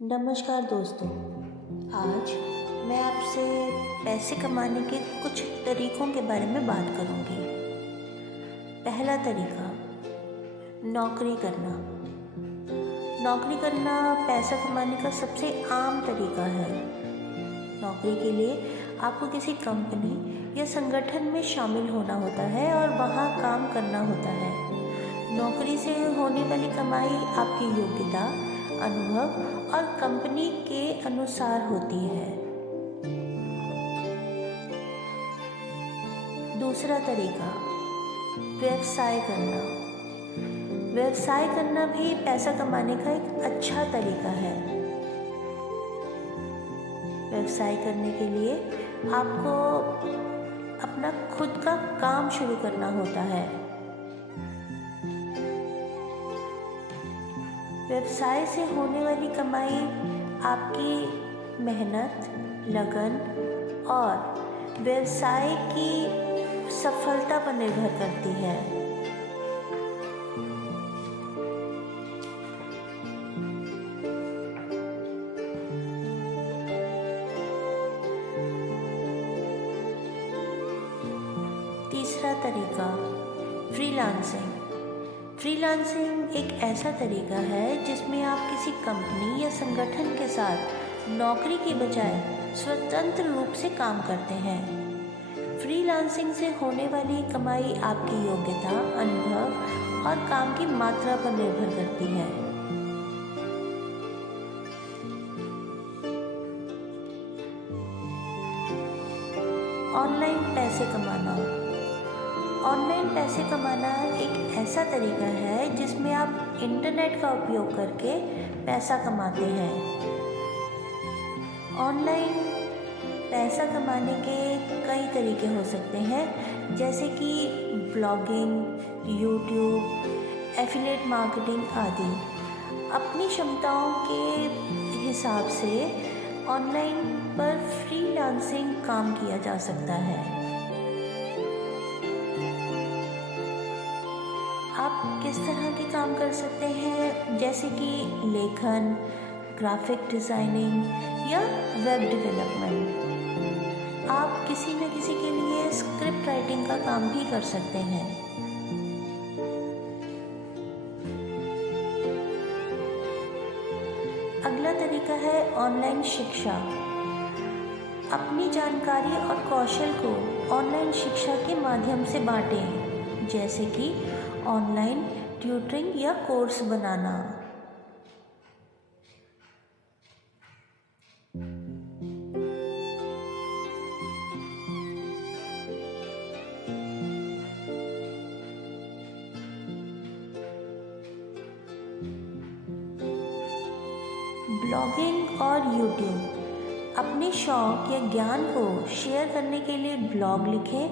नमस्कार दोस्तों। आज मैं आपसे पैसे कमाने के कुछ तरीकों के बारे में बात करूंगी। पहला तरीका, नौकरी करना। नौकरी करना पैसा कमाने का सबसे आम तरीका है। नौकरी के लिए आपको किसी कंपनी या संगठन में शामिल होना होता है और वहाँ काम करना होता है। नौकरी से होने वाली कमाई आपकी योग्यता, अनुभव और कंपनी के अनुसार होती है। दूसरा तरीका, व्यवसाय करना। व्यवसाय करना भी पैसा कमाने का एक अच्छा तरीका है। व्यवसाय करने के लिए आपको अपना खुद का काम शुरू करना होता है। व्यवसाय से होने वाली कमाई आपकी मेहनत, लगन और व्यवसाय की सफलता पर निर्भर करती है। तीसरा तरीका, फ्रीलांसिंग। फ्रीलांसिंग एक ऐसा तरीका है जिसमें आप किसी कंपनी या संगठन के साथ नौकरी के बजाय स्वतंत्र रूप से काम करते हैं। फ्रीलांसिंग से होने वाली कमाई आपकी योग्यता, अनुभव और काम की मात्रा पर निर्भर करती है। ऑनलाइन पैसे कमाना। ऑनलाइन पैसे कमाना एक ऐसा तरीका है जिसमें आप इंटरनेट का उपयोग करके पैसा कमाते हैं। ऑनलाइन पैसा कमाने के कई तरीके हो सकते हैं, जैसे कि ब्लॉगिंग, यूट्यूब, एफिलिएट मार्केटिंग आदि। अपनी क्षमताओं के हिसाब से ऑनलाइन पर फ्रीलांसिंग काम किया जा सकता है। आप किस तरह के काम कर सकते हैं, जैसे कि लेखन, ग्राफिक डिज़ाइनिंग या वेब डेवलपमेंट। आप किसी न किसी के लिए स्क्रिप्ट राइटिंग का काम भी कर सकते हैं। अगला तरीका है ऑनलाइन शिक्षा। अपनी जानकारी और कौशल को ऑनलाइन शिक्षा के माध्यम से बांटें, जैसे कि ऑनलाइन ट्यूटरिंग या कोर्स बनाना। ब्लॉगिंग और यूट्यूब। अपने शौक या ज्ञान को शेयर करने के लिए ब्लॉग लिखें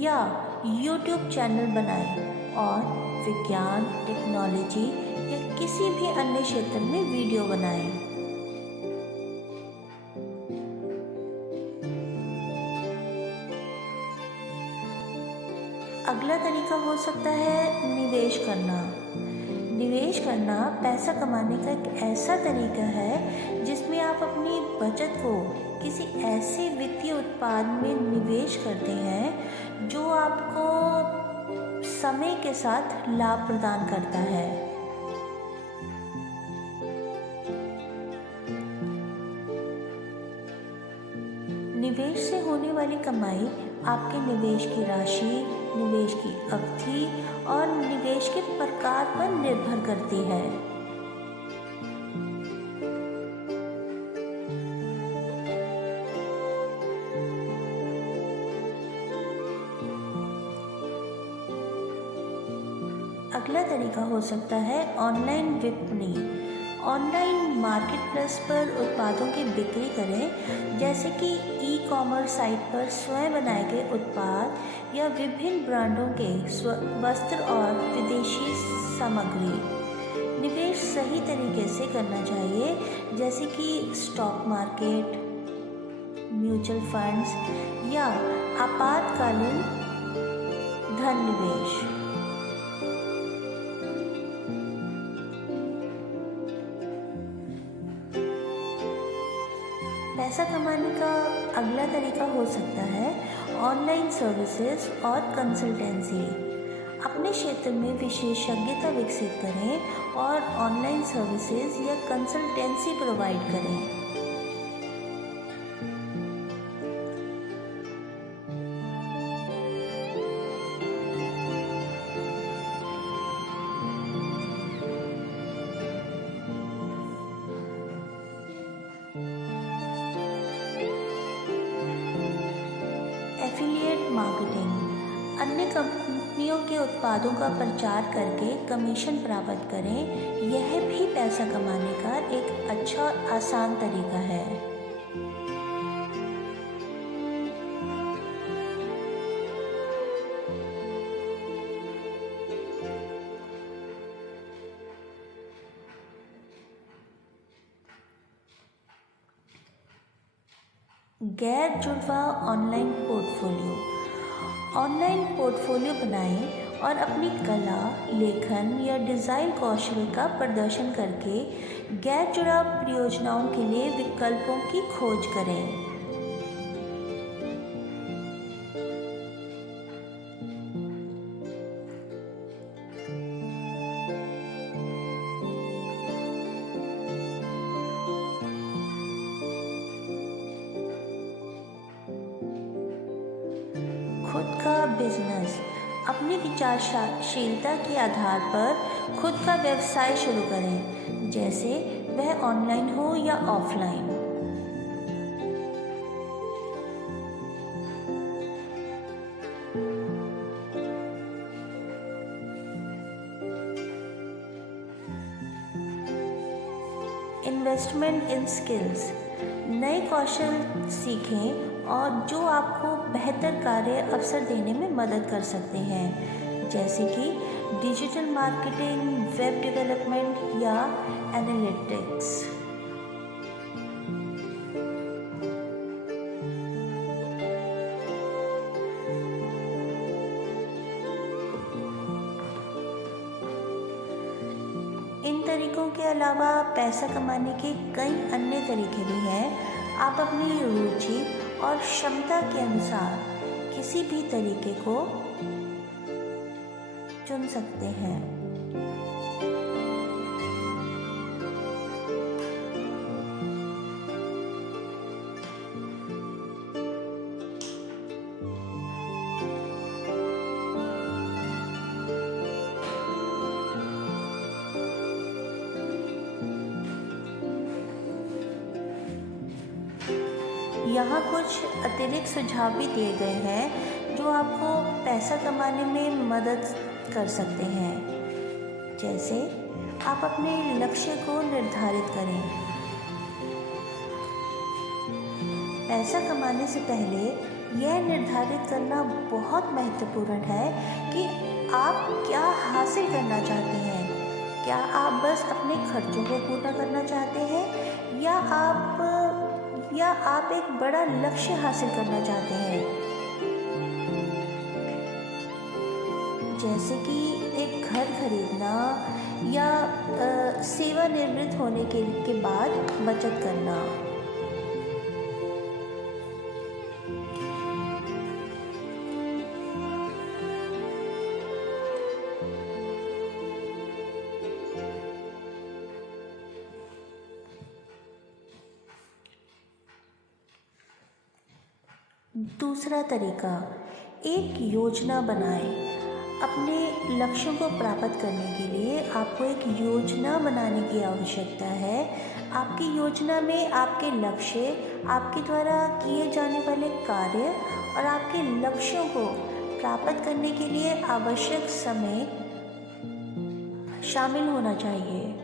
या यूट्यूब चैनल बनाएं और विज्ञान, टेक्नोलॉजी या किसी भी अन्य क्षेत्र में वीडियो बनाएं। अगला तरीका हो सकता है निवेश करना। निवेश करना पैसा कमाने का एक ऐसा तरीका है जिसमें आप अपनी बचत को किसी ऐसे वित्तीय उत्पाद में निवेश करते हैं जो आपको समय के साथ लाभ प्रदान करता है। निवेश से होने वाली कमाई आपके निवेश की राशि, निवेश की अवधि और निवेश के प्रकार पर निर्भर करती है। अगला तरीका हो सकता है ऑनलाइन विपणी। ऑनलाइन मार्केट प्लेस पर उत्पादों की बिक्री करें, जैसे कि ई कॉमर्स साइट पर स्वयं बनाए गए उत्पाद या विभिन्न ब्रांडों के वस्त्र और विदेशी सामग्री। निवेश सही तरीके से करना चाहिए, जैसे कि स्टॉक मार्केट, म्यूचुअल फंड्स या आपातकालीन धन निवेश। पैसा कमाने का अगला तरीका हो सकता है ऑनलाइन सर्विसेज और कंसल्टेंसी। अपने क्षेत्र में विशेषज्ञता विकसित करें और ऑनलाइन सर्विसेज या कंसल्टेंसी प्रोवाइड करें। एफिलिएट मार्केटिंग, अन्य कंपनियों के उत्पादों का प्रचार करके कमीशन प्राप्त करें। यह भी पैसा कमाने का एक अच्छा और आसान तरीका है। गैर जुड़वा ऑनलाइन पोर्टफोलियो, ऑनलाइन पोर्टफोलियो बनाएं और अपनी कला, लेखन या डिज़ाइन कौशल का प्रदर्शन करके गैर जुड़ाव परियोजनाओं के लिए विकल्पों की खोज करें। खुद का बिजनेस, अपनी विचारशीलता के आधार पर खुद का व्यवसाय शुरू करें, जैसे वह ऑनलाइन हो या ऑफलाइन। इन्वेस्टमेंट इन स्किल्स, नए कौशल सीखें और जो आपको बेहतर कार्य अवसर देने में मदद कर सकते हैं, जैसे कि डिजिटल मार्केटिंग, वेब डेवलपमेंट या एनालिटिक्स। इन तरीकों के अलावा पैसा कमाने के कई अन्य तरीके भी हैं। आप अपनी रुचि और क्षमता के अनुसार किसी भी तरीके को चुन सकते हैं। यहाँ कुछ अतिरिक्त सुझाव भी दिए गए हैं जो आपको पैसा कमाने में मदद कर सकते हैं। जैसे आप अपने लक्ष्य को निर्धारित करें। पैसा कमाने से पहले यह निर्धारित करना बहुत महत्वपूर्ण है कि आप क्या हासिल करना चाहते हैं। क्या आप बस अपने खर्चों को पूरा करना चाहते हैं या आप एक बड़ा लक्ष्य हासिल करना चाहते हैं, जैसे कि एक घर खरीदना या सेवानिवृत्त होने के बाद बचत करना। दूसरा तरीका, एक योजना बनाएं। अपने लक्ष्यों को प्राप्त करने के लिए आपको एक योजना बनाने की आवश्यकता है। आपकी योजना में आपके लक्ष्य, आपके द्वारा किए जाने वाले कार्य और आपके लक्ष्यों को प्राप्त करने के लिए आवश्यक समय शामिल होना चाहिए।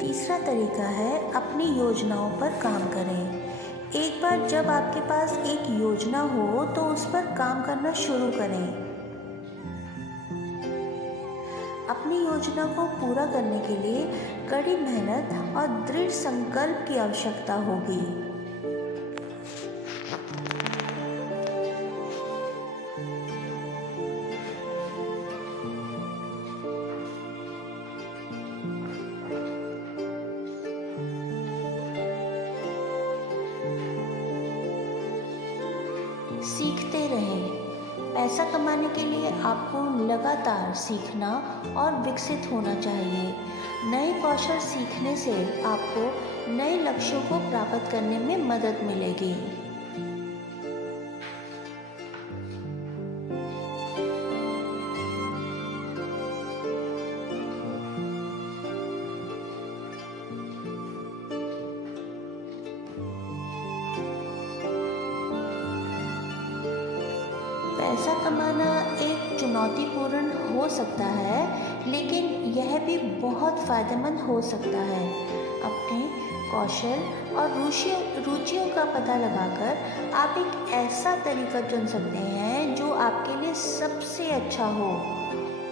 तीसरा तरीका है अपनी योजनाओं पर काम करें। एक बार जब आपके पास एक योजना हो तो उस पर काम करना शुरू करें। अपनी योजना को पूरा करने के लिए कड़ी मेहनत और दृढ़ संकल्प की आवश्यकता होगी। सीखते रहें। पैसा कमाने के लिए आपको लगातार सीखना और विकसित होना चाहिए। नए कौशल सीखने से आपको नए लक्ष्यों को प्राप्त करने में मदद मिलेगी। पैसा कमाना एक चुनौतीपूर्ण हो सकता है, लेकिन यह भी बहुत फ़ायदेमंद हो सकता है। अपने कौशल और रुचियों का पता लगाकर आप एक ऐसा तरीका चुन सकते हैं जो आपके लिए सबसे अच्छा हो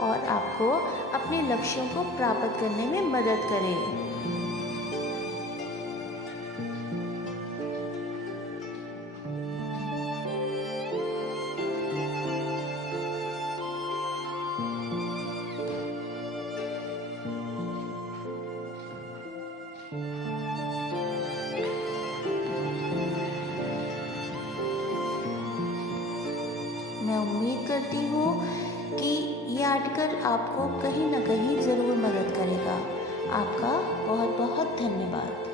और आपको अपने लक्ष्यों को प्राप्त करने में मदद करे। मैं उम्मीद करती हूँ कि ये आर्टिकल आपको कहीं ना कहीं ज़रूर मदद करेगा। आपका बहुत बहुत धन्यवाद।